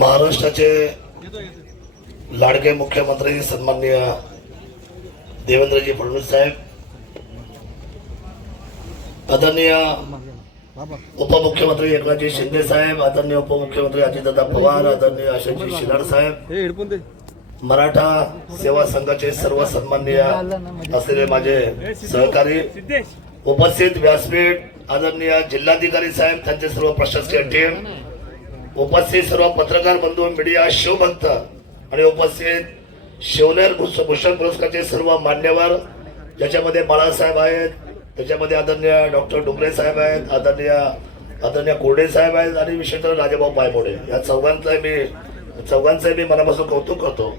महाराष्ट्राचे लाडके मुख्यमंत्री सन्माननीय देवेंद्रजी फडणवीस साहेब आदरणीय उपमुख्यमंत्री एकनाथजी शिंदे साहेब आदरणीय उपमुख्यमंत्री अजितदादा पवार आदरणीय अशोकजी शिलाड साहेब मराठा सेवा संघाचे सर्व सन्माननीय असलेले माझे सहकारी उपस्थित व्यासपीठ आदरणीय जिल्हाधिकारी साहेब त्यांचे सर्व प्रशासकीय टीम उपस्थित सर्व पत्रकार बंधू मीडिया शिवभक्त आणि उपस्थित शिवनेर भूषण पुरस्कारचे सर्व मान्यवर ज्याच्यामध्ये बाळासाहेब आहेत त्याच्यामध्ये आदरणीय डॉक्टर डुबरे साहेब आहेत आदरणीय आदरणीय कोरडे साहेब आहेत आणि विशेषतः राजाभाऊ पायमोडे. या चौघांचं मी चौघांचं मी मनापासून कौतुक करतो.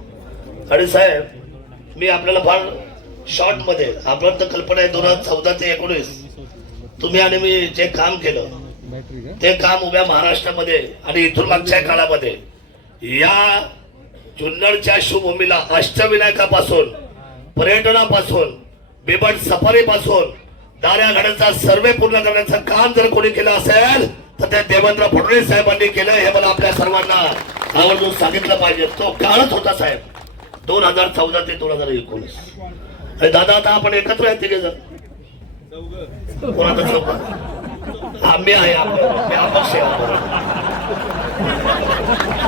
आणि साहेब मी आपल्याला फार शॉर्टमध्ये आपल्याला तर कल्पना आहे दोन हजार चौदा ते एकोणीस. तुम्ही आणि मी जे काम केलं ते काम उभ्या महाराष्ट्रामध्ये आणि इथून मागच्या काळामध्ये. या जुन्नरच्या शिवभूमीला अष्टविनायकापासून पर्यटनापासून बिबट सफारीपासून दाऱ्या घाटाचा सर्वे पूर्ण करण्याचं काम जर कोणी केलं असेल तर ते देवेंद्र फडणवीस साहेबांनी केलं हे मला आपल्या सर्वांना आवर्जून सांगितलं पाहिजे. तो काळच होता साहेब. दोन हजार चौदा ते दोन हजार एकोणीस. दादा आता आपण एकत्र आहे तिघे जर कोणाचा आम्ही आहे आपण मी अपक्ष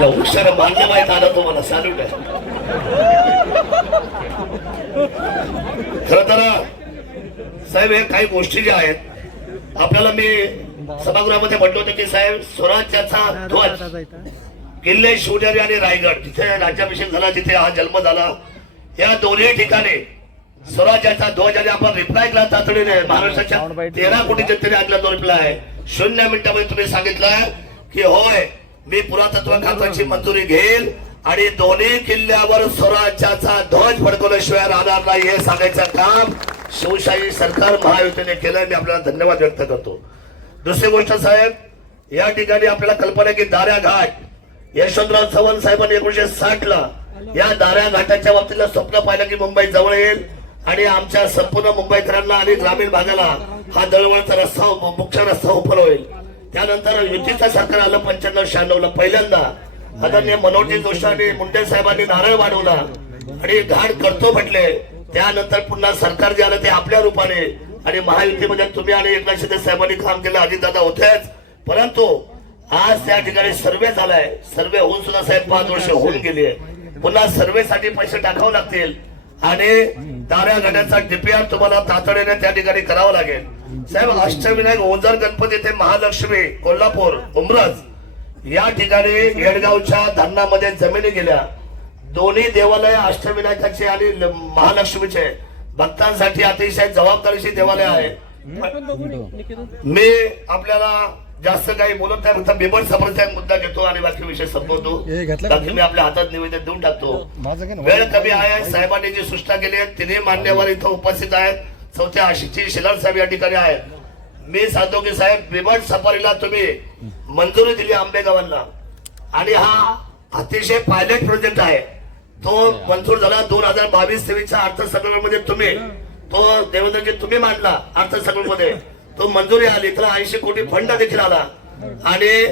हुशार मान्य आलं तुम्हाला सॅल्यूट आहे. खर तर साहेब हे काही गोष्टी ज्या आहेत आपल्याला मी सभागृहामध्ये म्हटलं होतं की साहेब स्वराज्याचा ध्वज किल्ले शिवनेरी आणि रायगड जिथे राज्याभिषेक झाला जिथे हा जन्म झाला या दोन्ही ठिकाणी स्वराज्याचा ध्वज आणि आपण रिप्लाय केला तातडीने. महाराष्ट्राच्या तेरा कोटी जनतेने ऐकला तो रिप्लाय शून्य मिनिटामध्ये तुम्ही सांगितलं की होय मी पुरातत्व खात्याची मंजुरी घेईल आणि दोन्ही किल्ल्यावर स्वराज्याचा ध्वज फडकवल्याशिवाय राहणार नाही हे सांगायचं काम शिवशाही सरकार महायुतीने केलंय. मी आपल्याला धन्यवाद व्यक्त करतो. दुसरी गोष्ट साहेब या ठिकाणी आपल्याला कल्पना की दाऱ्या घाट यशवंतराव चव्हाण साहेबांनी एकोणीशे साठ ला या दाऱ्या घाटाच्या बाबतीतलं स्वप्न पाहिलं की मुंबई जवळ येईल. आणि आमच्या संपूर्ण मुंबईकरांना आणि ग्रामीण भागाला हा दळवळचा रस्ता मुख्य रस्ता ओपन होईल त्यानंतर युतीचं सरकार आलं पंच्याण्णव शहाण्णवला पहिल्यांदा. आदरणीय मनोहरजी जोशी आणि मुंडे साहेबांनी नारळ वाढवला आणि घाण करतो म्हटले. त्यानंतर पुन्हा सरकार जे आलं ते आपल्या रूपाने आणि महायुतीमध्ये तुम्ही आणि एकनाथ शिंदे साहेबांनी काम केलं अजितदादा होतेच. परंतु आज त्या ठिकाणी सर्वे झालाय. सर्वे होऊन सुद्धा साहेब पाच वर्ष होऊन गेले. पुन्हा सर्वेसाठी पैसे टाकावे लागतील. आणि ताऱ्या गड्याचा डीपीआर तुम्हाला तातडीने त्या ठिकाणी करावा लागेल. साहेब अष्टविनायक ओझर गणपती ते महालक्ष्मी कोल्हापूर उमरज या ठिकाणी येडगावच्या धरणामध्ये जमिनी गेल्या. दोन्ही देवालय अष्टविनायकाचे आणि महालक्ष्मीचे. भक्तांसाठी अतिशय जबाबदारीची देवालय आहे. मी आपल्याला जास्त काही बोलत नाही फक्त सफरचा एक मुद्दा घेतो आणि बाकी विषय संपवतो. बाकी मी आपल्या हातात निवेदन देऊन टाकतो. वेळ कमी आहे साहेबांनी जी सूचना केली आहे तिन्ही मान्यवर इथं उपस्थित आहेत. चौथ्या आशिषची शिलार साहेब या ठिकाणी आहेत. मी सांगतो की साहेब बिबट सफारीला तुम्ही मंजुरी दिली आंबेगावांना. आणि हा अतिशय पायलट प्रोजेक्ट आहे. तो मंजूर झाला दोन हजार बावीस तेवीसच्या अर्थसंकल्पामध्ये तुम्ही. तो देवेंद्रजी तुम्ही मांडला अर्थसंकल्पामध्ये. तो मंजुरी आली त्याला ऐंशी कोटी फंड देखील आला. आणि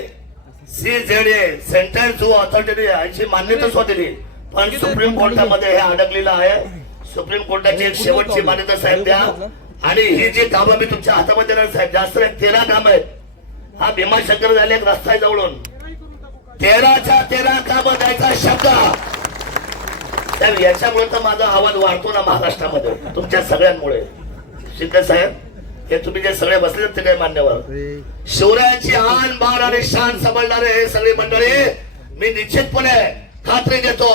C Z A central zoo ऑथॉरिटीने याची मान्यता सुद्धा दिली. पण सुप्रीम कोर्टामध्ये हे अडकलेलं आहे. सुप्रीम कोर्टाची एक शेवटची मान्यता साहेब द्या. आणि ही जी कामं मी तुमच्या हातामध्ये देणार साहेब जास्त नाही तेरा काम आहेत. हा भीमाशंकर झाले एक रस्ता आहे जवळून. तेराच्या तेरा कामं द्यायचा शब्द. साहेब याच्यामुळे तर माझा आवाज वाढतो ना महाराष्ट्रामध्ये तुमच्या सगळ्यांमुळे. शिंदे साहेब हे तुम्ही जे सगळे बसले ते काही मान्यवर शिवरायाची आन बाण आणि शान समजणारे हे सगळी मंडळी मी निश्चितपणे खात्री देतो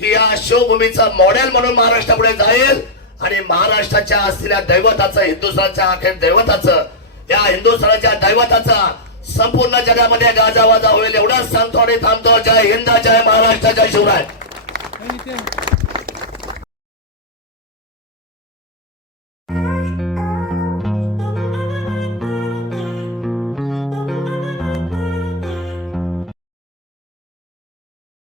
की या शिवभूमीचं मॉडेल म्हणून महाराष्ट्रापुढे जाईल आणि महाराष्ट्राच्या असलेल्या दैवताचं हिंदुस्थानच्या अखेर दैवताचं या हिंदुस्थानाच्या दैवताचा संपूर्ण जगामध्ये गाजावाजा होईल एवढाच सांगतो आणि थांबतो. जय हिंद जय महाराष्ट्र जय शिवराय.